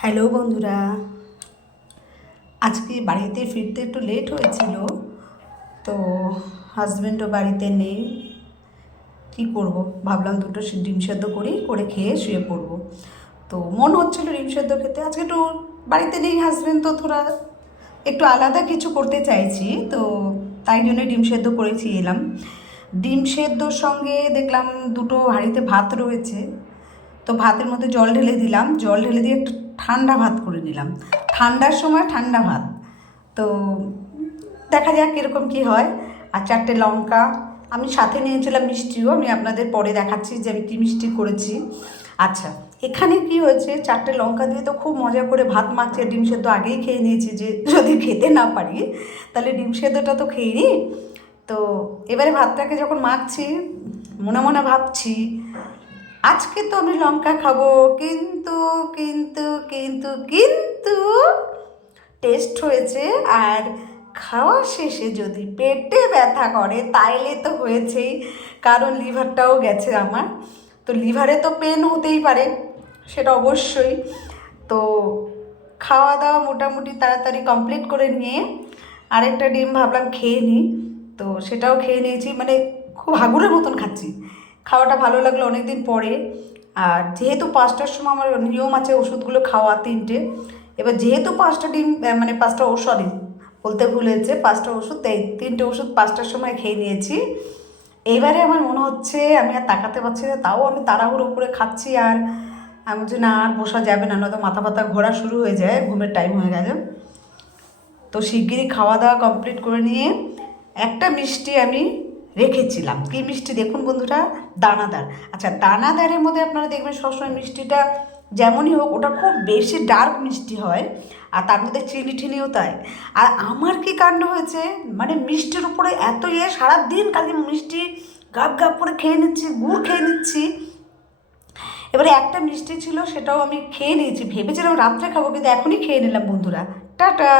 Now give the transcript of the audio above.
Hello বন্ধুরা, আজকে বাড়িতে ফিরতে একটু লেট হয়েছিল। তো হাজব্যান্ডও বাড়িতে নেই। কি করব, ভাবলাম দুটো ডিম সেদ্ধ করে খেয়ে শুয়ে পড়ব। তো মন হচ্ছিল ডিম সেদ্ধ খেতে। আজকে একটু বাড়িতে নেই হাজব্যান্ড, তো থোড়া একটু আলাদা কিছু করতে চাইছি। তো তাই জন্য ডিম সেদ্ধ করেছি এলাম। ডিম সেদ্ধর সঙ্গে দেখলাম দুটো হাঁড়িতে ভাত রয়েছে। তো ভাতের মধ্যে জল ঢেলে দিলাম, জল ঢেলে দিয়ে একটু ঠান্ডা ভাত করে নিলাম। ঠান্ডার সময় ঠান্ডা ভাত। তো দেখা যাক কীরকম কী হয়। আর 4টে লঙ্কা, আমি সাথে নিয়েছিলাম মিষ্টিও, আমি আপনাদের পরে দেখাচ্ছি যে আমি কী মিষ্টি করেছি। আচ্ছা, এখানে কি হয়েছে, 4টে লঙ্কা দিয়ে তো খুব মজা করে ভাত মাখছে। ডিম সেদ্ধ আগেই খেয়ে নিয়েছি, যে যদি খেতে না পারি তাহলে ডিম সেদ্ধটা তো খেয়ে নিই। তো এবারে ভাতটাকে যখন মাখছি, মনে মনে ভাবছি আজকে তো আমি লঙ্কা খাবো, কিন্তু কিন্তু কিন্তু কিন্তু টেস্ট হয়েছে। আর খাওয়া শেষে যদি পেটে ব্যথা করে তাইলে তো হয়েছেই, কারণ লিভারটাও গেছে আমার। তো লিভারে তো পেন হতেই পারে, সেটা অবশ্যই। তো খাওয়া দাওয়া মোটামুটি তাড়াতাড়ি কমপ্লিট করে নিয়ে আরেকটা ডিম ভাবলাম খেয়ে নিই। তো সেটাও খেয়ে নিয়েছি, মানে খুব হাগুরের মতন খাচ্ছি। খাওয়াটা ভালো লাগলো অনেক দিন পরে। আর যেহেতু 5টার সময় আমার নিয়ম আছে ওষুধগুলো খাওয়া 3টে। এবার যেহেতু 5টা ডিম, মানে 5টা সরি বলতে ভুল হয়েছে, 5টা ওষুধ, তাই 3টে ওষুধ 5টার সময় খেয়ে নিয়েছি। এইবারে আমার মনে হচ্ছে আমি আর তাকাতে পারছি না, তাও আমি তাড়াহুড়ো করে খাচ্ছি। আর আমি বলছি না, আর বসা যাবে না, নয়তো মাথা ব্যথা ঘোরা শুরু হয়ে যায়, ঘুমের টাইম হয়ে গেছে। তো শিগগিরই খাওয়া দাওয়া কমপ্লিট করে নিয়ে একটা মিষ্টি আমি রেখেছিলাম। কী মিষ্টি দেখুন বন্ধুরা, দানাদার। আচ্ছা, দানাদারের মধ্যে আপনারা দেখবেন সবসময় মিষ্টিটা যেমনই হোক ওটা খুব বেশি ডার্ক মিষ্টি হয়, আর তার মধ্যে চিনি ঠিনিও তাই। আর আমার কি কাণ্ড হয়েছে, মানে মিষ্টির উপরে এত সারাদিন খালি মিষ্টি গাপ গাপ করে খেয়ে নিচ্ছি, গুড় খেয়ে নিচ্ছি। এবারে একটা মিষ্টি ছিল, সেটাও আমি খেয়ে নিয়েছি, ভেবেছিলাম রাত্রে খাবো, কিন্তু এখনই খেয়ে নিলাম বন্ধুরা। টাটা।